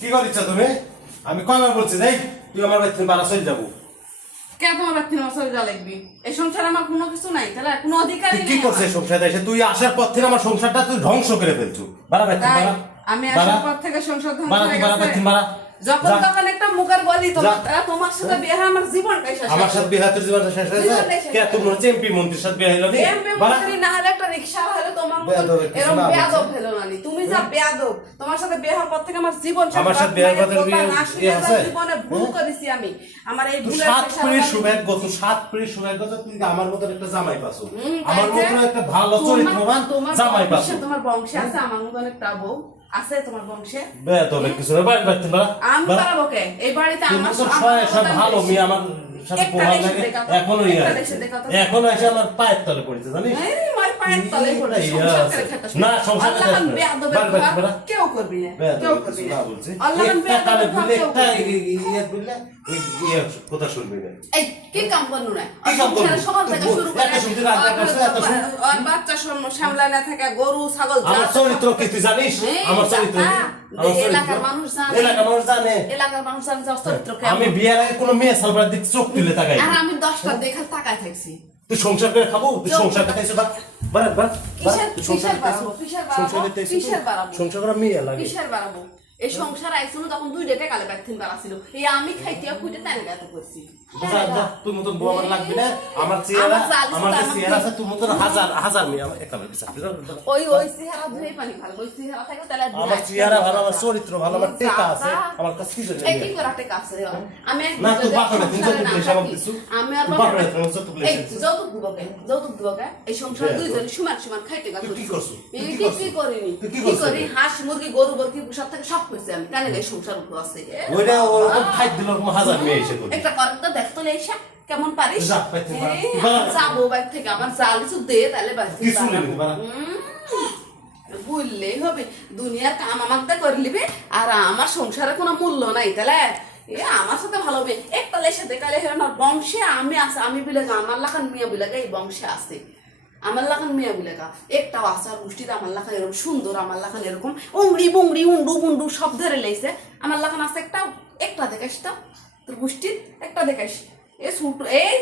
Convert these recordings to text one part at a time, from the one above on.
কি করিস তুমি? আমি কয়বার বলছি যাই তুই আমার বাড়ি থেকে বাড়া চলে যাবো। কে তোমার বাড়ি থেকে চলে যা লাগবি? এই সংসারে আমার কোনো কিছু নাই, তাহলে কোনো অধিকারই তুই নেই। কি করছিস সংসারে এসে? তুই আসার পর থেকে আমার সংসারটা তুই ধ্বংস করে ফেলছু। বাড়া বাড়ি থেকে বাড়া। আমি আসার পর থেকে সংসার ধ্বংস বাড়া হয়ে তুই বাড়া বাড়ি গেছে। থেকে বাড়া। যখন তখন একটা মুখের বলি তোমার সাথে বিয়ে হয় আমার জীবনটাই শেষ। আমার সাথে বিয়ে তোর জীবনটা শেষ হয়েছে? কে তুমি হচ্ছে এমপি মন্ত্রীর সাথে বিয়ে হলো নি? বাড়া মন্ত্রী না হলে একটা রিকশা হলে তোমার মতো বেয়াদব কিছু এরকম না বেয়াদব হলো না নি। তুমি যা বেয়াদব, তোমার সাথে বিয়ে হওয়ার পর থেকে আমার জীবন শেষ। আমার সাথে বিয়ে হওয়ার পর থেকে বিয়ে আছে? জীবনে ভুল করেছি আমি। আমার এই তুই ভুলের সাত পেশা পুরীর আমি- সৌভাগ্য, তুই সাত পুরীর সৌভাগ্য তো তুই আমার মতো একটা জামাই পাছো। আমার তাই যে মতো একটা ভালো চরিত্রবান তোমার জামাই বংশে- পাছো। তোমার বংশে আছে আমার মতন একটা বউ আছে তোমার বংশে? বেয়াদব কিছু না বাড়ি বাড়ি থেকে বাড়া। আমি পারাবো কে? এই বাড়িতে তুমি আমার তো সব ভালো মেয়ে আমার সাথে একটা প্রভাব দেশে লাগে দেখা তো, এখনো একটা দেশে দেখা তো। এখনো এসে আমার পায়ের তলে পড়েছে জানিস? এই মার পায়ের তলে পড়ে ইয়া সংসার আছে। করে খেতে না, সংসার আল্লাহ করে খান খেতে বেয়াদবের বাড়ি বাড়ি কথা থেকে বাড়া। কেউ করবি না, বেয়াদব কেউ কিছু করবি না না। বলছি। আল্লাহ খান একটা কানে বেয়াদবের কথা বললে কেউ একটা করবি না। ইয়ে বললে ইয়ে কথা শুনবি না। এই কি কাম করনু না? কি কাম করনু? সংসারে সকাল থেকে শুরু করে এত শুনতে রাত করছে, এত শুন- আর বাচ্চা সামলায় না থাকে, গরু ছাগল যা আমার আছে চরিত্র কি তুই জানিস? এই আমার চরিত্র কি? তা, আমার চরিত্র? এলাকার মানুষ জানে। এলাকার মানুষ জানে। এলাকার মানুষ জানে যে ওর চরিত্র আমি কেমন। বিয়ের আগে কোনো মেয়ে সালবার দিক চোখ তুলে তাকাই আর আমি 10টা দেখা তাকায় থাকছি। তুই সংসার করে খাবো? তুই সংসার খাইছো বা বাড়া বাড়া তুই সংসার বাড়াবো, কিসের বাড়াবো, কিসের বাড়াবো? সংসার করা মেয়ে লাগে। কিসের বাড়াবো? এই সংসার আইছিল তখন 2 ডেটে কালে ব্যাকথিন বাড়াছিল। এই আমি খাইতে খুঁজে তাই গাতে করছি। যা, তুই মতন বউ আমার লাগবে না। আমার চেহারা আমার জাল আমার যে আমার চেহারা আছে তুই মতন হাজার হাজার মেয়ে আমার একটা বিচার ওই চেহারা ধুই পানি ভালো, ওই চেহারা থাকে তাহলে আমার চেহারা ভালো, আমার চরিত্র ভালো, আমার টেকা আছে, আমার কাছে কি জানি এই কি করাতে কাছে আমি এক না, তুই দুজনের বাপরে, তুই সংসারে যৌতুক না দিস আমার থাকি। কিছু। আমি আর তুই বাপরে বাপরে, তুই যৌতুক দিস। এই যৌতুক দিব কে? যৌতুক দিব কে? এই সংসার হ্যাঁ, দুইজন সমান সমান খাইতে গা তুই কি করছো? তুই কি কি করছো? কি করিনি? তুই কি কি করছো? করি? হাঁস মুরগি গরু বরকি সব থেকে সব কইছি আমি। কানে এই সংসার উপর আছে ওইটা ওরকম খাই দিল হাজার মেয়ে এসে করবে। একটা করতে দেখতো লেসা কেমন পারিস? যা, বাইর থেকে বাড়া। এই, বাড়া। যাবো বাইর থেকে আমার জাল কিছু দে তাহলে বাইর থেকে কিছু নেই, বাড়া। বললেই হবে দুনিয়ার কাম আমাকে করে নিবে আর আমার সংসারে কোনো মূল্য নাই তাহলে আমার সাথে ভালো হবে একটা লেসে দেখালে আমার বংশে আমি আছে আমি বিলে আমার লাখান মিয়া বিলেগা এই বংশে আছে আমার লাখান মিয়া বিলেগা একটাও আচার গোষ্ঠীতে আমার লাখান এরকম সুন্দর আমার লাখান এরকম উংড়ি বুংড়ি উন্ডু বুন্ডু সব ধরে লেগেছে আমার লাখান আছে একটা দেখাস তো তোর গোষ্ঠীর একটা দেখাস এই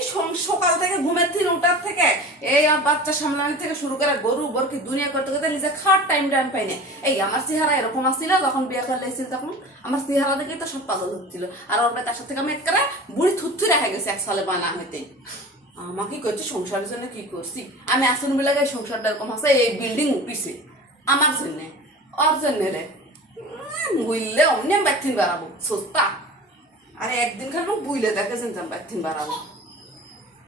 সকাল থেকে ঘুমের থেকে ওঠার থেকে এই বাচ্চা সামলানো থেকে শুরু করে গরু বরকি দুনিয়া করতে করতে নিজে খাওয়ার টাইম পাই না এই আমার চেহারা এরকম আসছিল যখন বিয়ে করে লেগেছিল তখন আমার চেহারা দেখে তো সব পাগল হচ্ছিল আর ওর তার সাথে আমি একটা বুড়ি থুচ্ছু রেখে গেছি এক সালে বানা হইতে আমাকে কি করছি সংসারের জন্য কি করছি আমি আসুন বিলাগে সংসারটা এরকম আছে এই বিল্ডিং উঠিছে আমার জন্য ওর জন্য রে বুঝলে অন্য ব্যাথিন বাড়াবো সস্তা আরে একদিন খালি বুঝলে দেখে যেতাম ব্যাথিন বাড়াবো